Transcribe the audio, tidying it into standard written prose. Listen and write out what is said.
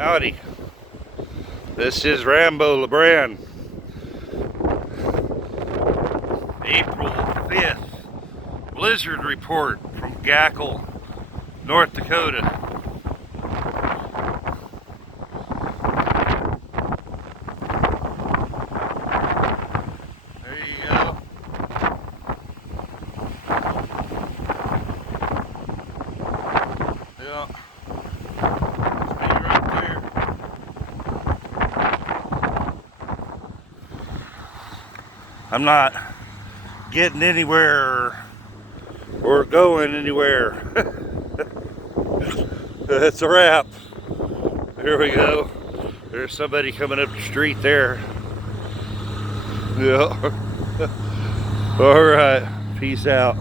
Howdy, this is Rambo LeBrand. April 5th, blizzard report from Gackle, North Dakota. There you go. Yeah. I'm not getting anywhere or going anywhere. That's a wrap. Here we go. There's somebody coming up the street there. Yeah. All right. Peace out.